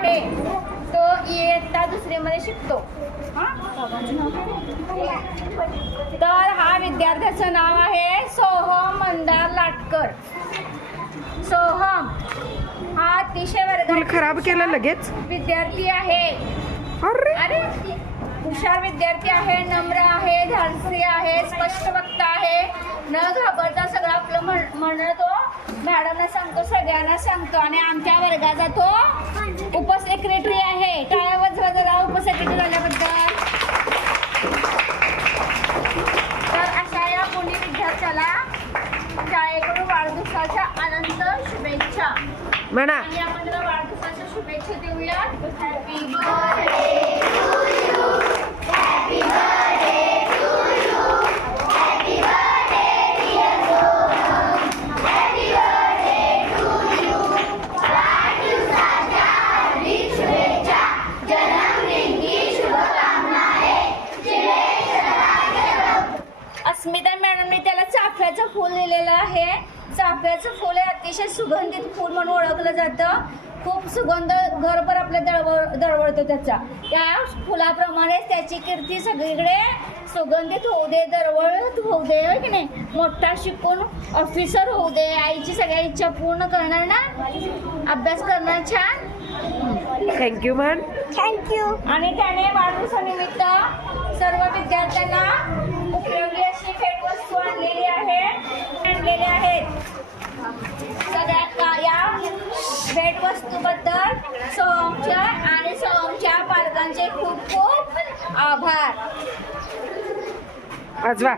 आहे तो इयत्ता दुसरीमध्ये शिकतो. तर हा विद्यार्थ्याचं नाव आहे सोहम मंदार लाटकर. सोहम हा अतिशय वर्गात खराब केलं लगेच विद्यार्थी आहे. अरे हुशार विद्यार्थी आहे, नम्र आहे, धाडसी आहे, स्पष्ट वक्ता आहे, न घाबरता सगळं आपलं म्हणतो, मॅडमना सांगतो, सगळ्यांना सांगतो आणि आमच्या वर्गाचा तो उपसेक्रेटरी आहे. टाळ्या वाजवा जरा उपसेक्रेटरी झाल्याबद्दल. तर अशा या मुली विद्यार्थ्याला शाळेकडून वाढदिवसाच्या अनंत शुभेच्छा म्हणा. आणि आपण त्याला वाढदिवसाच्या शुभेच्छा देऊया. Happy birthday to you, happy birthday to you, happy birthday dear Soham, happy birthday to you. वाढदिवसाच्या हार्दिक शुभेच्छा, जन्मदिनी शुभकामनाएं. अस्मिता मॅडमने त्याला चाफ्याचं फूल दिलेलं आहे. चाफ्याचं फूल हे अतिशय सुगंधित फूल म्हणून ओळखलं जातं. खूप सुगंध घरभर आपल्या दरवळतो त्याचा. त्या फुलाप्रमाणेच त्याची कीर्ती सगळीकडे सुगंधित होऊ दे, दरवळत होऊ दे, हो की नाही. मोठा शिकून ऑफिसर होऊ दे, आईची सगळ्या इच्छा पूर्ण करणार ना, अभ्यास करणार छान. थँक्यू म्हण. थँक्यू. आणि त्याने वाढदिवसानिमित्त सर्व विद्यार्थ्यांना उपयोगी अशी भेटवस्तू आणलेली आहेत. सगळ्या या भेटवस्तूबद्दल सोहमच्या आणि सोहमच्या पालकांचे खूप खूप आभार. वाजवा.